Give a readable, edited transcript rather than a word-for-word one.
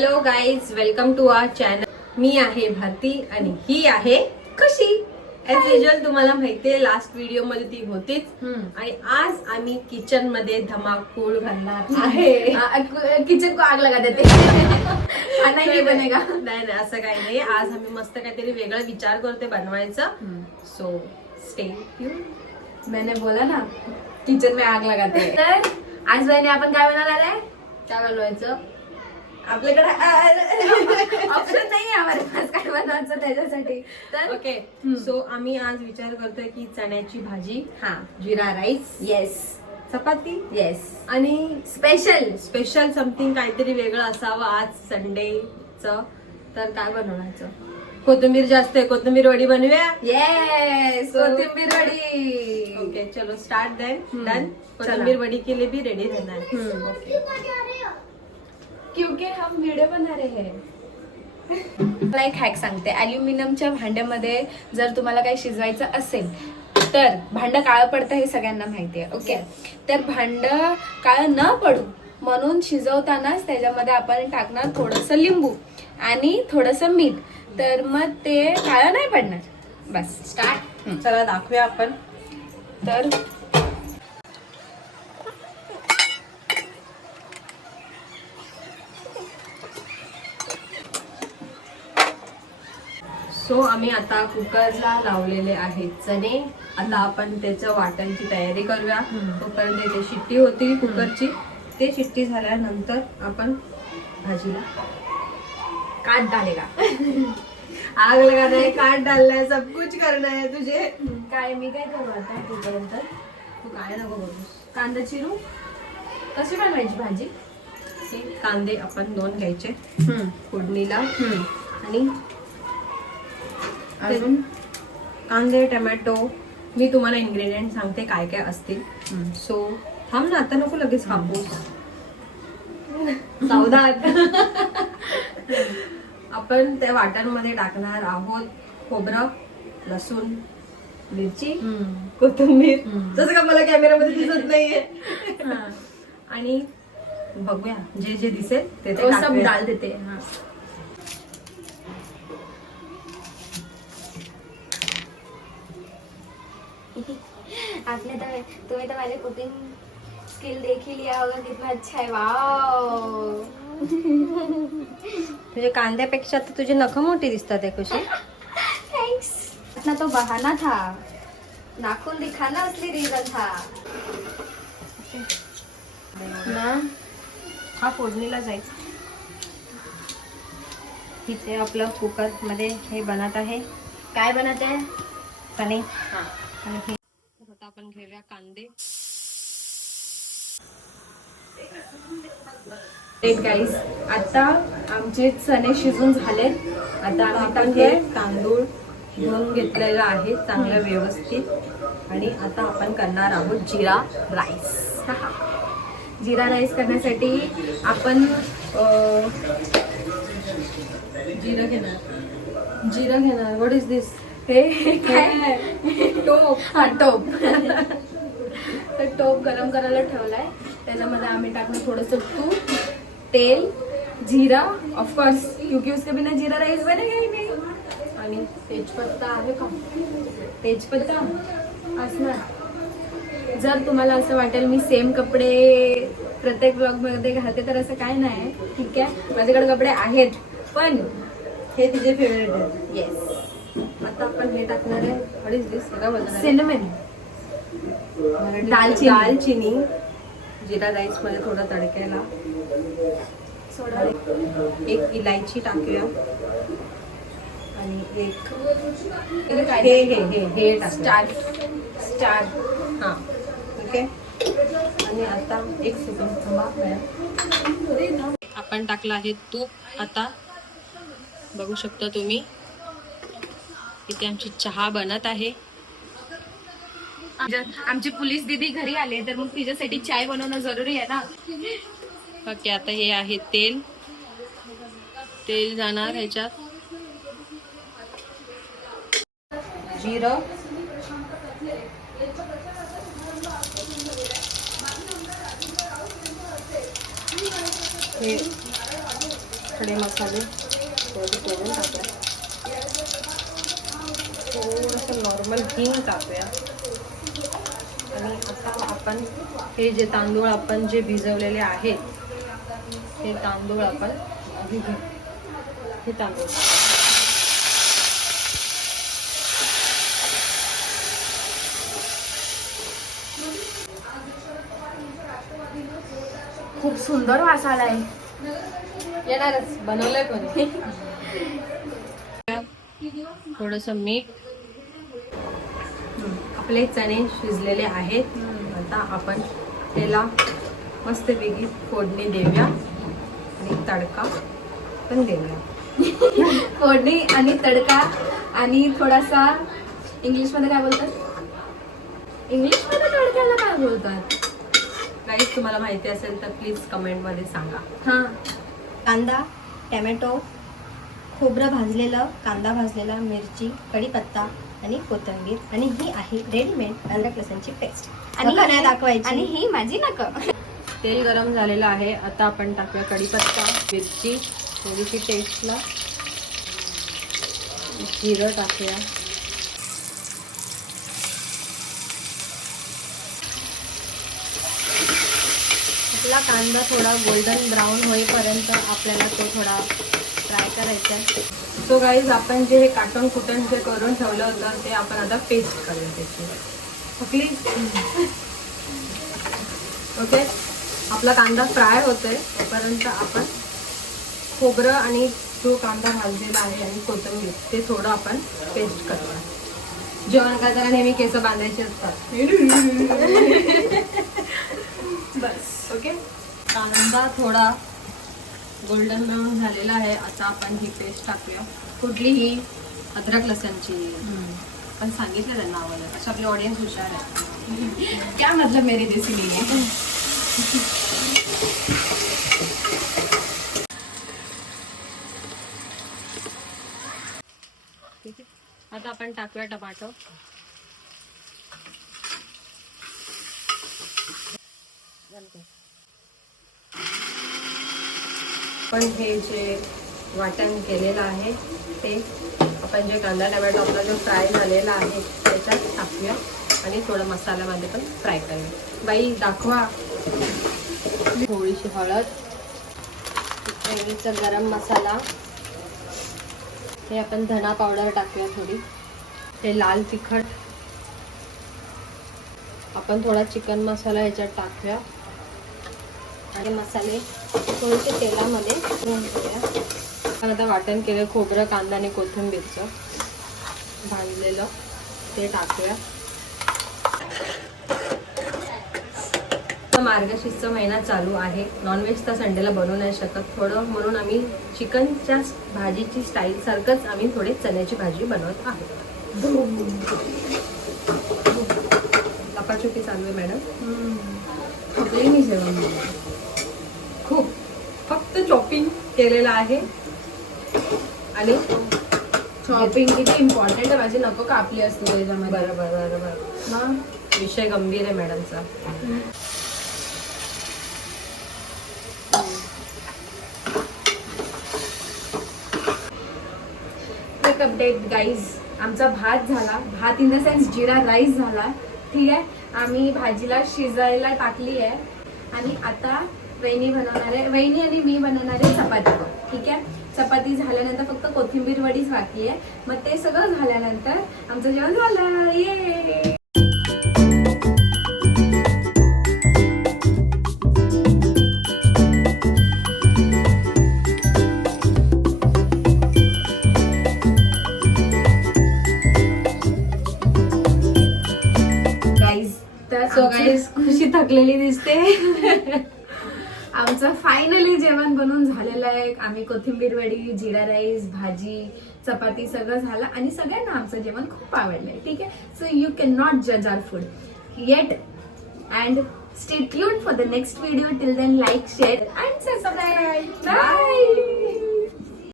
Hello guys, welcome to our channel. मी आहे भारती आणि ही आहे खुशी. ऍज युजल तुम्हाला माहितीये लास्ट व्हिडिओ मध्ये ती होतीच आणि आज आम्ही किचन मध्ये धमाकूळ घालणार आहे. किचन को आग लगा देते. नाही बनेगा. नाही असं काही नाही. आज आम्ही मस्त काहीतरी वेगळा विचार करतोय बनवायचा. So stay tune. मैंने बोला ना किचन में आग लगाते. तर आज बहिणी आपण काय बनवणार आहे? काय बनवायचं? आपल्याकडे ऑप्शन नाही आम्हाला काय बनवायचं त्याच्यासाठी. तर ओके, सो आम्ही आज विचार करतोय की चण्याची भाजी, हा, जिरा राईस, येस, चपाती, येस, आणि स्पेशल समथिंग काहीतरी वेगळं असावं आज संडेच. तर काय बनवायचं? कोथिंबीर जास्त आहे, कोथिंबीर वडी बनवूया. येस, कोथिंबीर वडी. ओके चलो स्टार्ट देन. डन. कोथिंबीर वडी के लिए भी रेडी रहना है. ओके. क्योंकि हम व्हिडिओ बना रहे हैं. मला एक हॅक सांगते. अल्युमिनियमच्या भांड्यामध्ये जर तुम्हाला काही शिजवायचं असेल तर भांडं काळं पडतं हे सगळ्यांना माहिती आहे. ओके, तर भांडं काळं न पडू म्हणून शिजवतानाच त्याच्यामध्ये आपण टाकणार थोडंसं लिंबू आणि थोडंसं मीठ, तर मग ते काळं नाही पडणार. बस स्टार्ट. चला दाखवूया आपण. तर सो आम्ही आता कुकरला लावलेले आहेत चणे. आता आपण त्याचं वाटणची तयारी करूया. तोपर्यंत इथे शिट्टी होती कुकरची. ते शिट्टी झाल्यानंतर आपण भाजीला काट डालेगा. आग लगाना है, काट डालना है, सब कुछ करना है तुझे. काय मी काय करू आता तोपर्यंत? तू काय नको बोलूस. कांदा चिरू. कशी बनवायची भाजी? हे कांदे आपण 2 घ्यायचे फोडणीला. आणि अजून कांदे, टोमॅटो. मी तुम्हाला इन्ग्रेडियंट सांगते काय काय असतील. सो थांब ना, आता नको लगेच कापूस. सावधान. आपण त्या वाटणमध्ये टाकणार आहोत खोबरं, लसूण, मिरची, कोथिंबीर. जसं का मला कॅमेरामध्ये दिसत नाहीये. आणि बघूया जे जे दिसेल ते सब डाल देते. आपने तो तुम्हें तो वाले कुकिंग स्किल देख ही लिया होगा कितना अच्छा है. वाओ. तुझ्या कांद्यापेक्षा तर तुझे नख मोठी दिसतात आहे खुशी. थैंक्स. इतना तो बहाना था, नाखून दिखाना असली रीजन था ना. हा फोडणीला जाईल. इथे आपलं कुकर मध्ये हे बनत आहे. काय बनत आहे? चणे. आणि हे आता आपण घेऊया कांदे. गाईस, आता आमचे चणे शिजून झालेत. आता आपण हे तांदूळ धुवून घेतलेला आहे चांगलं व्यवस्थित. आणि आता आपण करणार आहोत जिरा राईस. जिरा राईस करण्यासाठी आपण जिरं घेणार. व्हॉट इज दिस? हे काय? टोप. हा, टोप. तर टोप गरम करायला ठेवलाय. त्याच्यामध्ये आम्ही टाकणार थोडंसं तूप, तेल, जीरा, ऑफकोर्स क्योंकि उसके बिना जीरा राईस बनेगा ही नहीं. आणि तेजपत्ता आहे का? तेजपत्ता असणार. जर तुम्हाला असं वाटेल मी सेम कपडे प्रत्येक ब्लॉग मध्ये घालते तर असं काय नाही. ठीक आहे, माझ्याकडे कपडे आहेत पण हे तुझे फेवरेट आहे. येस. आता आपण हे टाकणार आहे. What is this? सिनेमन, दालचिनी. जिरा राईस मध्ये थोडं तडक्याला सोडा, एक इलायची टाकूया. आणि एक हे स्टार. हा, ठीक आहे. आणि आता एक सेकंड थांबा. आपण टाकलं आहे तूप. आता बघू शकता तुम्ही इथे आमची चहा बनत आहे. आमची पोलीस दीदी घरी आले तर मग तिच्यासाठी चाय बनवणं जरुरी आहे ना. ओके, आता हे आहे तेल. तेल जाणार ह्याच्यात. जिरं, हे खडे मसाले थोडे करून टाकूया. थोडंसं नॉर्मल हिंग टाकूया. आणि आता आपण हे जे तांदूळ आपण जे भिजवलेले आहेत हे तांदूळ आपण हे तांदूळ खूप सुंदर वास आलाय. येणारच, बनवलंय पण. थोडस मीठ. आपले चणे शिजलेले आहेत. आता आपण त्याला मस्तपैकी फोडणी देऊया आणि तडका पण देऊया. फोडणी आणि तडका आणि थोडासा इंग्लिश मध्ये काय बोलतात? इंग्लिश मध्ये तडक्याला काय बोलतात? काहीच तुम्हाला माहिती असेल तर प्लीज कमेंट मध्ये सांगा. हा, कांदा, टॅमॅटो, खोबरं भाजलेलं, कांदा भाजलेला, मिरची, कढीपत्ता आणि कोथिंबीर. आणि ही आहे रेडीमेड अद्रक लसूणची पेस्ट. आणि नाही दाखवायची. आणि ही माझी नक. तेल गरम झालेलं आहे. आता आपण टाकूया कढीपत्ता, मिरची, थोडीशी टेस्टला जिरं टाकूया. आपला कांदा थोडा गोल्डन ब्राऊन होईपर्यंत आपल्याला तो थोडा फ्राय करायचा आहे. सो गाईज, आपण जे हे काटून कुटून जे करून ठेवलं होतं ते आपण आता पेस्ट करूया त्याची. ओके, आपला कांदा फ्राय होतोय तोपर्यंत आपण खोबरं आणि जो कांदा भाजलेला आहे आणि कोथिंबीर ते थोडं आपण पेस्ट करूया. जेवण करताना नेहमी केस बांधायचे असतात. बस. ओके, कांदा थोडा गोल्डन ब्राऊन झालेला आहे. आता आपण ही पेस्ट टाकूया. कुठलीही अद्रक लसणची. पण सांगितलं त्यांना नावाला, असं आपली ऑडियन्स हुशार आहे. क्या मतलब मेरी देसी नहीं है. ठीक आहे, आता आपण टाकूया टमाटो. आपण हे जे वाटण केलेलं आहे ते आपण जे कांदा टमॅटो आपला जो फ्राय झालेला आहे त्याच्यात टाकूया आणि थोडं मसाल्यामध्ये पण फ्राय करूया. बाई दाखवा. थोडीशी हळद, नेहमीचा गरम मसाला, हे आपण धना पावडर टाकूया थोडी, हे लाल तिखट, आपण थोडा चिकन मसाला ह्याच्यात टाकूया आणि मसाले थोडेसे तेलामध्ये भरून घेऊया. आपण आता वाटण केलं खोबरं, कांदा आणि कोथिंबीरचं भाजलेलं ते टाकूया. मार्गशीर्ष महिना चालू आहे. नॉनव्हेज तर संडेला बनवू नाही शकत थोडं, म्हणून आम्ही चिकनच्या भाजीची स्टाईल सारखंच आम्ही थोडी चण्याची भाजी बनवत आहोत. लपाछुपी चालू आहे मॅडम. आपलंही मी जेवण खूप फक्त चॉपिंग केलेलं आहे. आणि शॉपिंग किती इम्पॉर्टंट आहे. माझी नको कापली असते त्याच्यामध्ये. बरोबर बरोबर. मग विषय गंभीर आहे मॅडमचा. अपडेट गाईज, आमचा भात झाला. भात in the sense jeera rice झाला. ठीक आहे, आम्ही भाजीला शिजायला टाकली आहे आणि आता वहिनी बनवणार आहे, वहिनी आणि मी बनवणार आहे चपाती. ठीक आहे, चपाती झाल्यानंतर फक्त कोथिंबीर वडीच बाकी आहे. मग ते सगळं झाल्यानंतर आमचं जेवण झालं. ये सो गाईज, खुशी थकलेली दिसते. आमचं फायनली जेवण बनवून झालेलं आहे. आम्ही कोथिंबीर वडी, जिरा राईस, भाजी, चपाती सगळं झालं आणि सगळ्यांना आमचं जेवण खूप आवडलंय. ठीक आहे, सो यू कॅन नॉट जज our food yet and stay tuned for the next video. Till then like, share and subscribe. Bye.